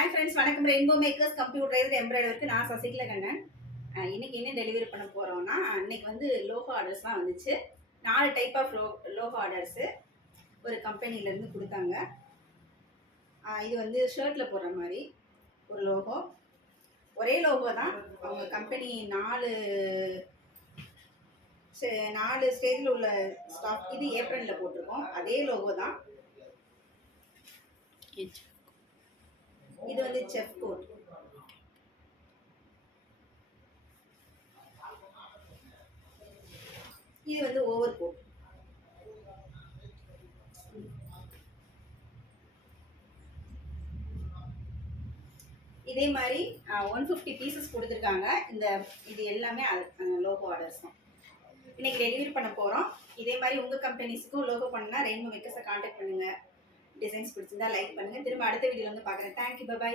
Hi friends, வணக்கம். Rainbow makers computerised எம்ப்ராய்டருக்கு நான் சசிகலா கண்ணன். இன்னைக்கு என்ன டெலிவரி பண்ண போகிறோம்னா, இன்னைக்கு வந்து லோகோ ஆர்டர்ஸ்லாம் வந்துச்சு. 4 டைப் ஆஃப் லோகோ ஆர்டர்ஸு ஒரு கம்பெனிலேருந்து கொடுத்தாங்க. இது வந்து ஷர்ட்டில் போடுற மாதிரி ஒரு லோகோ. ஒரே லோகோ தான். அவங்க கம்பெனி 4 ஸ்டேஜில் உள்ள ஸ்டாக். இது ஏப்ரலில் போட்டிருக்கோம். அதே லோகோ தான். இது வந்து செஃப் கோட். இது வந்து ஓவர் கோட். இதே மாதிரி 150 பீசஸ் கொடுத்துருக்காங்க. இது எல்லாமே லோகோ ஆர்டர்ஸ் தான். இன்னைக்கு டெலிவரி பண்ண போகிறோம். இதே மாதிரி உங்கள் கம்பெனிஸுக்கும் லோகோ பண்ணால் ரெயின்போ மேக்கர்ஸை கான்டாக்ட் பண்ணுங்கள். டிசைன்ஸ் பிடிச்சிருந்தா லைக் பண்ணுங்கள். திரும்ப அடுத்த வீடியோவில் வந்து பார்க்குறேன். Thank you, by.